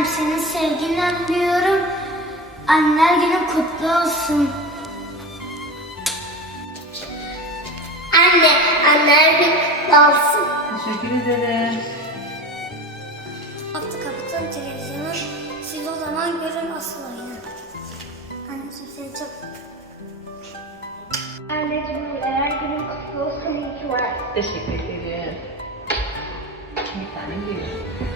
Annem senin sevginden duyuyorum. Anneler günün kutlu olsun. Anne, anneler günün kutlu olsun. Teşekkür ederim. Attı kapatın televizyonu. Siz o zaman görün asıl oyunu. Anneciğim seni çok... Anneciğim anneler günün kutlu olsun. İyi ki var. Teşekkür ederim. Bir tanem geliyor.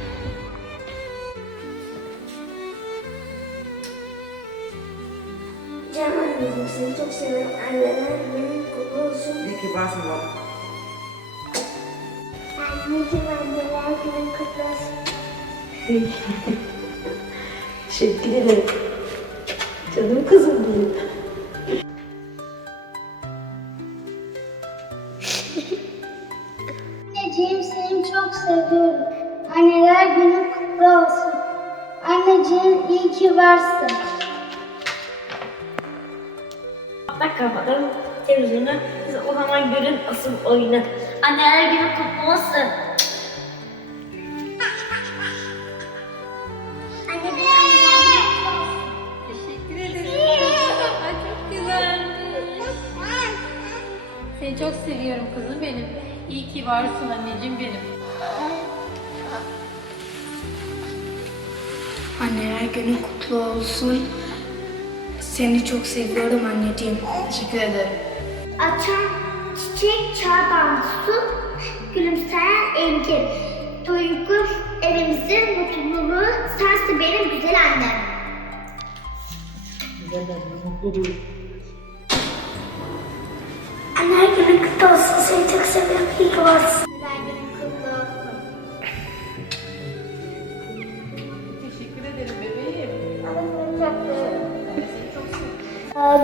Anneciğim seni çok seviyorum. Anneler günün kutlu olsun. İyi ki varsın baba. Anneciğim anneler günün kutlu olsun. Teşekkür ederim. Canım kızım benim. Anneciğim seni çok seviyorum. Anneler günün kutlu olsun. Anneciğim iyi ki varsın. Bak kapatalım televizyonu. Siz o zaman görün asıl oyunu. Anneler günü kutlu olsun. Kutlu. Teşekkür ederim. Ay çok güzelmiş. Seni çok seviyorum kızım benim. İyi ki varsın anneciğim benim. Anneler günü kutlu olsun. Seni çok seviyorum anneciğim. Teşekkür ederim. Açan çiçek çağdan su, gülümseyen engin. Duygu evimizin mutluluğu, sensin benim güzel annem. Anneler günün kutlu olsun, seni çok seviyorum, iyi ki varsın.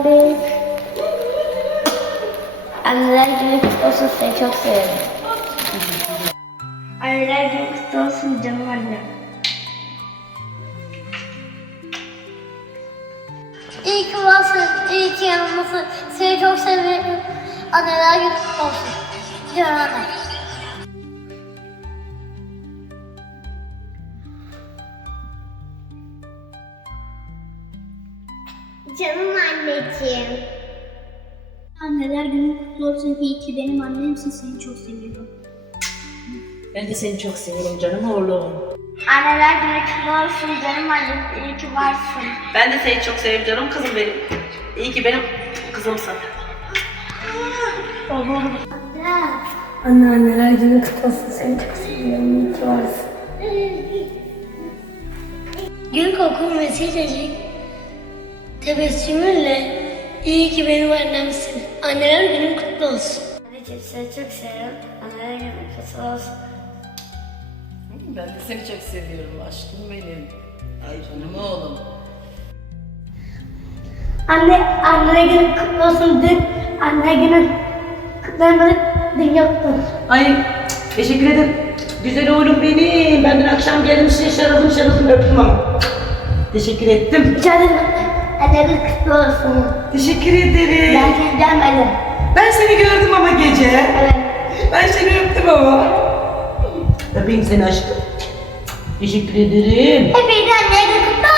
Abi. Anneler günü kutlu olsun, seni çok seviyorum. Anneler günü kutlu. İyi ki varsın, iyi ki yanımdasın. Seni çok seviyorum. Anneler günü kutlu olsun. Canım. Canım anneciğim. Anneler günü kutlu olsun. İyi ki benim annemsin. Seni çok seviyorum. Ben de seni çok seviyorum canım oğlum. Anneler günü kutlu olsun canım annem. İyi ki varsın. Ben de seni çok seviyorum canım kızım benim. İyi ki benim kızımsın. Anne anneler günü kutlu olsun. Seni çok seviyorum. İyi ki varsın. Gün kokun ve sıcacık tebessümünle iyi ki benim annemsin. Anneler günün kutlu olsun. Anneciğim seni çok seviyorum. Anneler günü kutlu olsun. Ben de seni çok seviyorum aşkım benim. Ay canım oğlum. Anne, anneler günü kutlu olsun. Dün anneler günü kutlanmadık. Dün yoktu. Ay teşekkür ederim. Güzel oğlum benim. Ben dün akşam geldim size şarıldım şarıldım öptüm ama. Teşekkür ettim. Rica ederim. Günü kutlu olsun. Teşekkür ederim. Ben seni gelmedim. Ben seni gördüm ama gece. Evet. Ben seni öptüm ama. Öpeyim seni aşkım. Teşekkür ederim. Hepinize anneler günü kutlu